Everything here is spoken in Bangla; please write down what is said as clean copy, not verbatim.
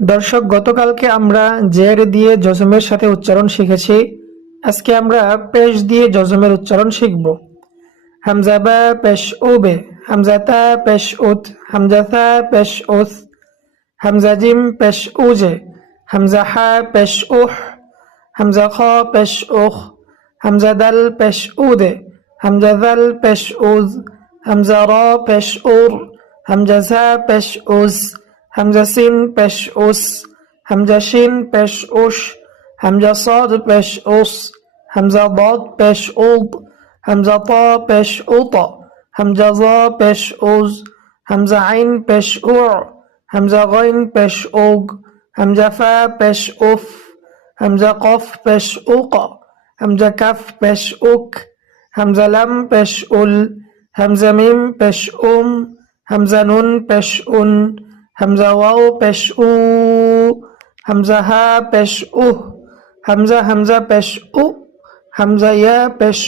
দর্শক, গতকালকে আমরা জের দিয়ে জজমের সাথে উচ্চারণ শিখেছি। আজকে আমরা পেশ দিয়ে জজমের উচ্চারণ শিখব। হামজা বা পেশ ও বে, হামজা তা পেশ উত, হামজা থা পেশ উথ, হামজা জিম পেশ উজে, হামজা হা পেশ উহ, হামজা খ পেশ উখ, হামজা দাল পেশ উদে, হামজা দাল পেশ উজ, হামজা র পেশ উর, হামজা ঝা পেশ উজ, হামজা সিন পেশ উস, হামজা শিন পেশ উশ, হামজা صاد পেশ উস, হামজা ضاد পেশ উদ, হামজা ত পেশ উত, হামজা জ পেশ উজ, হামজা আইন পেশ উর, হামজা গইন পেশ উগ, হামজা ফা পেশ উফ, হামজা কফ পেশ উক, হামজা কাফ পেশ উক, হামজা লাম পেশ উল, হামজা মিম পেশ হামজা নুন পেশ উন, হামজা ওয়াও পেশ উ, হামজা হা পেশ উহ, হামজা হামজা পেশ উ, হামজা ইয়া পেশ